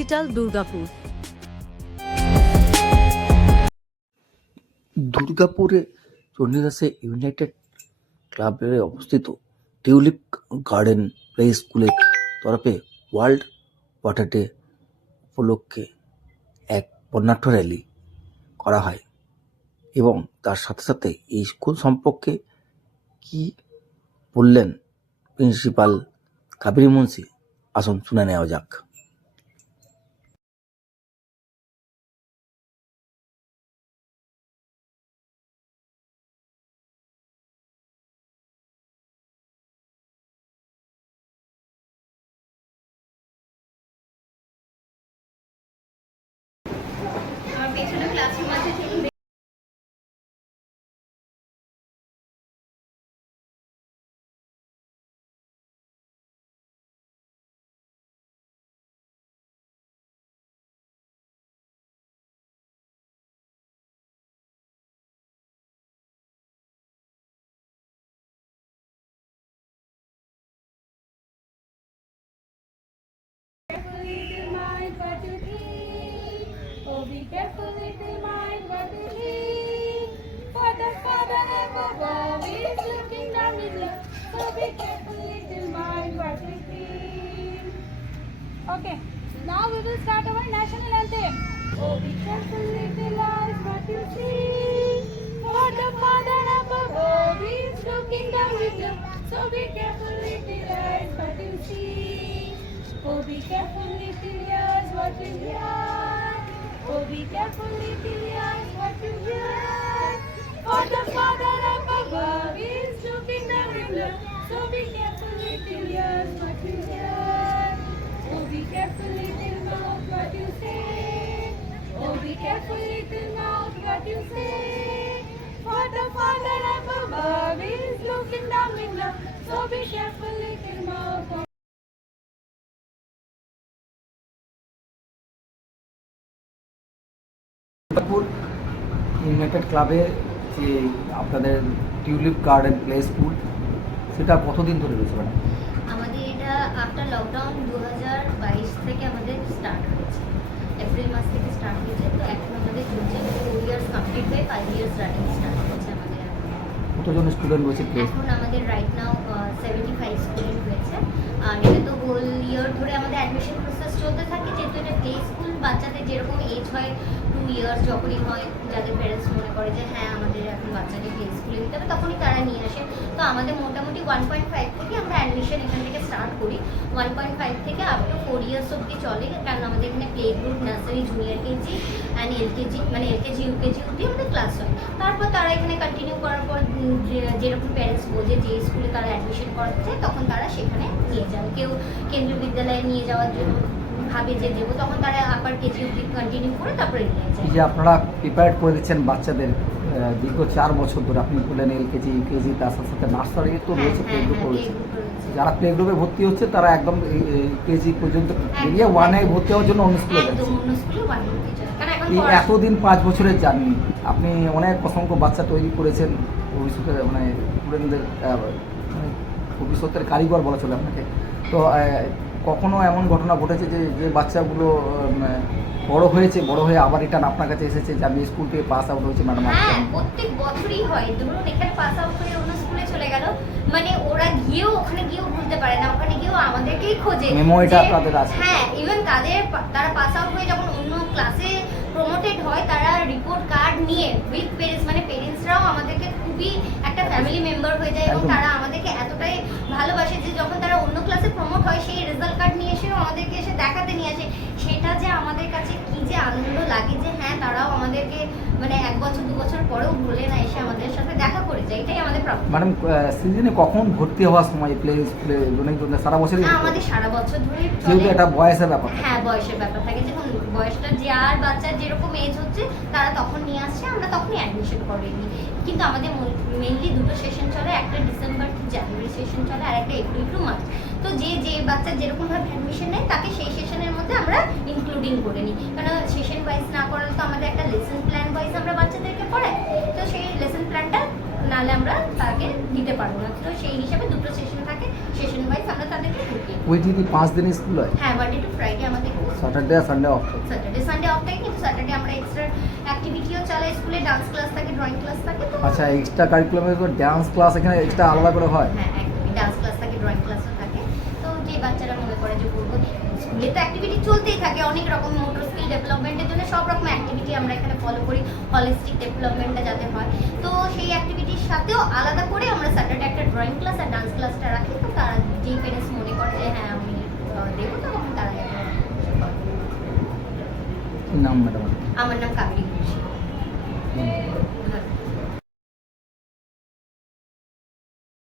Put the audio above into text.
Digital Durgapur. দুর্গাপুরে চণ্ডীদাসে United ক্লাবে অবস্থিত টিউলিপ গার্ডেন প্লে স্কুলের তরফে ওয়ার্ল্ড ওয়াটার ডে উপলক্ষে এক বর্ণাঢ্য র্যালি করা হয় এবং তার সাথে সাথে এই স্কুল সম্পর্কে কি বললেন প্রিন্সিপাল কাবেরী মুন্সি, আসুন শুনে নেওয়া যাক। আমার পেছনে ক্লাসরুম আছে, চলুন। Oh, be careful, little mind, what you need. For the Father above is looking down with love. So be careful, little mind, what you need. Okay, now we will start our national anthem. Oh, be careful, little eyes, what you see. For the Father above is looking down with love. So be careful, little eyes, what you see. Oh, be careful, little ears, what you hear. Oh, be careful, little ears, what you hear. For the Father up above is looking down with love. So be careful, little ears, what you hear. Oh, be careful, little mouth, what you say. Oh, be careful, little mouth, what you say. For the Father up above is looking down with love. So be careful, little mouth. Durgapur United ক্লাবে যে আপনাদের tulip garden play school, সেটা কতদিন ধরে রয়েছে madam? আমাদের এটা after lockdown 2022 থেকে আমাদের স্টার্ট হয়েছে, এপ্রিল মাস থেকে স্টার্ট হয়েছে। তো এখন আমাদের চলছে 4 ইয়ার্স কমপ্লিট হয়ে 5 ইয়ার্স রানিং স্টার্ট হয়েছে আমাদের। কতজন স্টুডেন্ট রয়েছে? এখন আমাদের রাইট নাও 75 স্টুডেন্ট হয়েছে। আর এটা তো হোল ইয়ার ধরে আমাদের অ্যাডমিশন প্রসেস চলতে থাকে, যেহেতু এটা প্লে স্কুল। বাচ্চাদের যেরকম এজ হয় 2 ইয়ার্স যখনই হয়, যাদের প্যারেন্টস মনে করে যে হ্যাঁ আমাদের এখন বাচ্চাকে প্লে স্কুলে দিতে হবে, তখনই তারা নিয়ে আসে। তো আমাদের মোটামুটি 1.5 থেকে আমরা অ্যাডমিশন এখান থেকে স্টার্ট করি। 1.5 থেকে আপ টু 4 ইয়ার্স অবধি চলে, কারণ আমাদের এখানে play group, nursery, junior KG and LKG, মানে এলকেজি ইউকেজি অবধি আমাদের ক্লাস হয়। তারপর তারা এখানে কন্টিনিউ করার পর যেরকম প্যারেন্টস বোঝে যে স্কুলে তারা অ্যাডমিশন করাতে চায়, তখন তারা সেখানে নিয়ে যান। কেউ কেন্দ্রীয় বিদ্যালয়ে নিয়ে যাওয়ার জন্য ভাবে যে দেবো, তখন তারা আপার কেজি অবধি কন্টিনিউ করে তারপরে নিয়ে যায়। এই যে আপনারা প্রিপেয়ার করে দিচ্ছেন বাচ্চাদের দীর্ঘ 4 বছর ধরে, আপনি বললেন এলকেজি, ইউকেজি, তার সাথে সাথে নার্সারি তো রয়েছে, প্লে গ্রুপ রয়েছে। যারা প্লে গ্রুপে ভর্তি হচ্ছে তারা একদম কেজি পর্যন্ত বেরিয়ে 1-এ ভর্তি হওয়ার জন্য অন্য স্কুলে যাচ্ছে। এই এতদিন 5 বছরের জার্নি, আপনি অনেক অসংখ্য বাচ্চা তৈরি করেছেন, ভবিষ্যতের মানে স্টুডেন্টদের ভবিষ্যতের কারিগর বলা চলে আপনাকে। তো কখনো এমন ঘটনা ঘটেছে যে বাচ্চাগুলো বড় হয়েছে, বড় হয়ে আবার রিটার্ন আপনার কাছে এসেছে যে আমি স্কুল থেকে পাস আউট হয়েছে ম্যাডাম? হ্যাঁ, প্রত্যেক বছরই হয়। ধরুন এখানে পাস আউট হয়ে অন্য স্কুলে চলে গেল, মানে ওরা গিয়েও ওখানে গিয়েও বুঝতে পারে না, ওখানে গিয়েও আমাদেরকেই খোঁজে। মেমোরিটা আপনাদের আছে? হ্যাঁ, ইভেন তারা পাস আউট হয়ে যখন অন্য ক্লাসে প্রমোটেড হয়, তারা রিপোর্ট কার্ড নিয়ে উইথ পেরেন্টস, মানে পেরেন্টসরাও আমাদেরকে খুবই একটা ফ্যামিলি মেম্বার হয়ে যায় এবং তারা আমাদেরকে এতটাই ভালোবাসে যে যখন তারা অন্য ক্লাসে প্রমোট হয়, সেই রেজাল্ট কার্ড নিয়ে এসেও আমাদেরকে এসে দেখাতে নিয়ে আসে। সেটা যে আমাদের কাছে কি যে আনন্দ লাগে যে হ্যাঁ তারাও আমাদেরকে মানে 1 বছর 2 বছর পরেও ভুলে না, এসে আমাদের সাথে দেখা করে যায়, এটাই আমাদের প্রাপ্য। ম্যাডাম, সিজনে কখন ভর্তি হওয়ার সময় প্লে স্কুলে সারা বছরই? আমাদের সারা বছর ধরে, যেহেতু এটা বয়সের ব্যাপার। হ্যাঁ, বয়সের ব্যাপার থাকে। যখন বয়সটা যে আর বাচ্চার যেরকম এজ হচ্ছে তারা তখন নিয়ে আসছে, আমরা তখনই অ্যাডমিশন করিয়ে নিই। কিন্তু আমাদের মেনলি 2টো সেশন চলে, একটা ডিসেম্বর টু জানুয়ারি সেশন চলে আর একটা এপ্রিল টু মার্চ। তো যে বাচ্চা যেরকমভাবে অ্যাডমিশন নেয় তাকে সেই সেশনের মধ্যে আমরা ইনক্লুডিং করে নিই, কারণ সেশন ওয়াইজ না করালে তো আমাদের একটা লেসন প্ল্যান ওয়াইজ আমরা বাচ্চাদেরকে পড়াই, তো সেই লেসন প্ল্যানটা নাহলে আমরা তাকে দিতে পারবো না। তো সেই হিসাবে 2টো সেশন থাকে, সেশন ওয়াইজ আমরা তাদেরকে ঢুকিয়ে। উইকলি 5 দিন স্কুল হয়? হ্যাঁ, মানডে টু ফ্রাইডে আমাদের স্যাটারডে আর Sunday off. Saturday Sunday off থাকে, কিন্তু স্যাটারডে আমরা এক্সট্রা অ্যাক্টিভিটিও চালাই, স্কুলে ডান্স ক্লাস থাকে, ড্রয়িং ক্লাস থাকে। তো আচ্ছা, এক্সট্রা কারিকুলামের ডান্স ক্লাস এখানে এক্সট্রা আলাদা করে হয়? হ্যাঁ, একদমই ডান্স ক্লাস থাকে, ড্রয়িং ক্লাসও থাকে। তো যে বাচ্চারা মনে করে যে করবো, স্কুলে তো অ্যাক্টিভিটি চলতেই থাকে অনেক রকম, মোটর স্কিল ডেভেলপমেন্টের জন্য সব রকম অ্যাক্টিভিটি আমরা এখানে ফলো করি, হলিস্টিক ডেভেলপমেন্টটা যাতে হয়। তো সেই অ্যাক্টিভিটির সাথেও আলাদা করে আমরা স্যাটারডে একটা ড্রয়িং ক্লাস আর ডান্স ক্লাসটা রাখি। তো তারা যেই পেরেন্টস মনে করে যে হ্যাঁ আমি দেবো, তখন তারা নাম ম্যাডাম? আমার নাম কাবেরী ঘোষ। ধন্যবাদ।